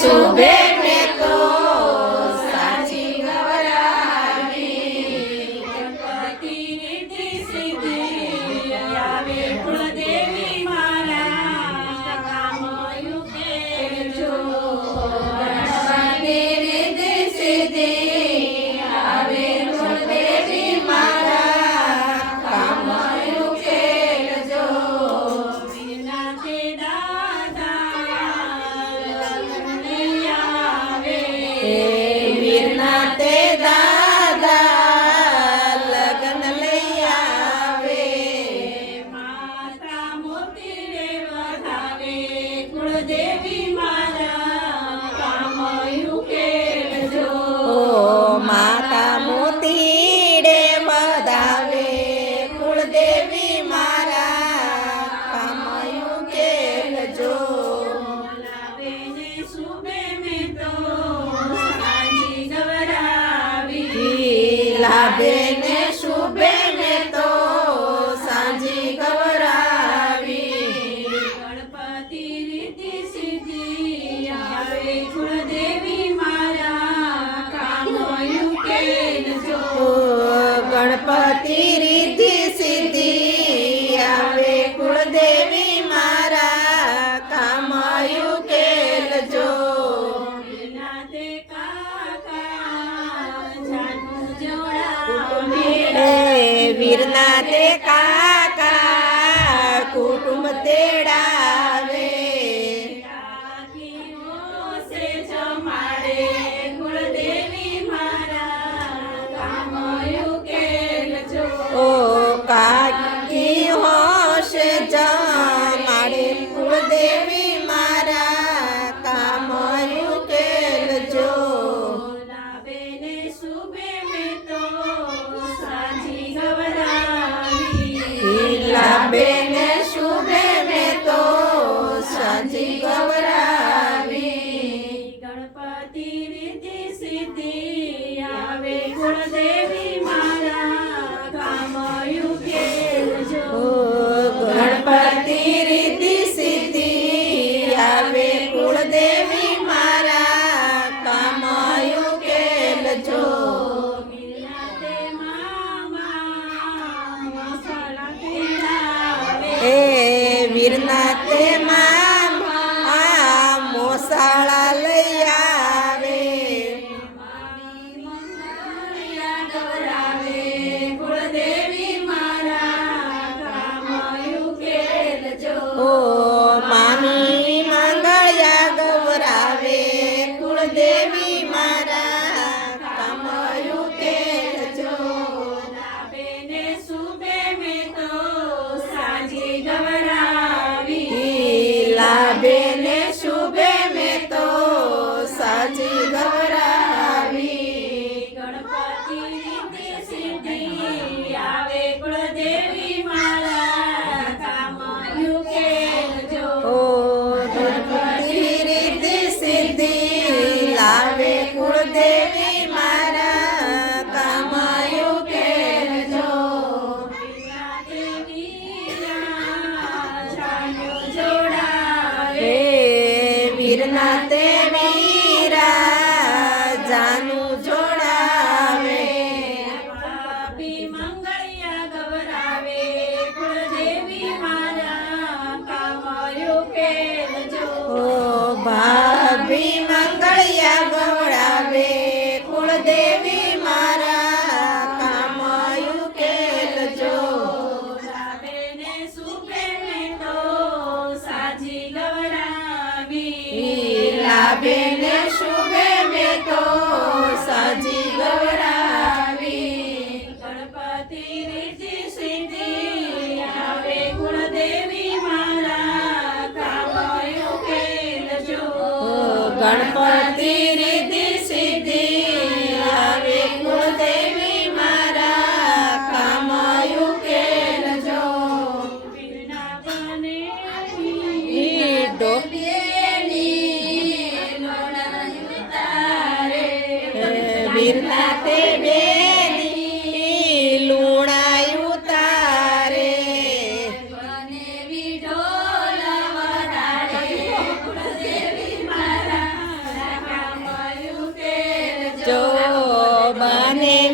શુભે મેં તો સાજી ગવરાવી ગણપતિ રીતિ સિદ્ધિ આવે કુળદેવી મારા કામ યુકેલજો ગણપતિ રીતિ સિદ્ધિ આવે કુળદેવી મારા કામ યુકેલજો વીરના તે દાદા લગ્ન લઈ આવે વીરના તે દાદા લગ્ન લઈ આવે માતા મોતી રે વધાવે કુળદેવી મારા કામ યુકેલજો ઓ માતા મોતીડે વધાવે કુળદેવી મારા કામયું કેલજો લાવે ને શુભે મેં તો સાજી ગવરાવી લાભે ને શુભે મેં તો સાંજી ગવરાવી ગણપતિ રીતિ સિદ્ધિ આવે કુળદેવી મારા કામ યુકેલજો ઓ ગણપતિ રીતિ સિદ્ધિ આવે કુળદેવી મારા કામયું કેલજો વીરના તે કાકા જાનું જોડાવે એ વીરના તે કાકા કુટુંબ તેડાવે કાકીઓ સે જમાડે કુળદેવી મારા કામ યુકેલજો ઓ કાકી હોશ જમાડે કુળદેવી મારા કામયું કેલજો લાવે ને શુભે મેં તો સાજી ગવરાવી લાભે ને શુભે મેં તો સાજી ગવરાવી ગણપતિ રીતિ સિદ્ધિ આવે કુળદેવી મારા કામ યુકેલજો ઓ ગણપતિ રીતિ સિદ્ધિ આવે કુળદેવી મારા કામયું કેલજો વીરના તે મામા મસાલા પીડાવે એ વીરના તે મામા મોસાળા લઈ આવે મામી મંગળિયા ગવરાવે કુળદેવી મારા કામ યુકેલજો ઓ મામી મંગળિયા ગવરાવે કુળદેવી મારા કામયું કેલજો લાવે ને શુભે મેં તો સાજી ગવરાવી લાભે ને શુભે મેં તો સાજી ગવરાવી ગણપતિ રીતિ સિદ્ધિ આવે કુળદેવી મારા કામ યુકેલજો ઓ ગણપતિ રીતિ સિદ્ધિ લાવે કુળદેવી મારા કામયું કેલજો વીરના તે વીરા જાન્યો જોડાવે હે વીરના તે વીરા જાનું જોડાવે પાપી મંગળિયા ગવરાવે કુળદેવી મારા કામ યુકેલજો ઓ ભાભી મંગળિયા ગવડાવે કુળદેવી મારા કામયું કેલજો લાવે ને શુભે મેં તો સાજી ગવરાવી લાભે ને શુભે મેં તો સાજી ગવડાવી ગણપતિ રીતિ સિદ્ધિ આવે કુળદેવી મારા કામ યુકેલજો ગણપતિ રીતિ સિદ્ધિ આવે કુળદેવી મારા કામયું કેલજો વીરના બને વીરના તે બેની લુણાયું તારે બને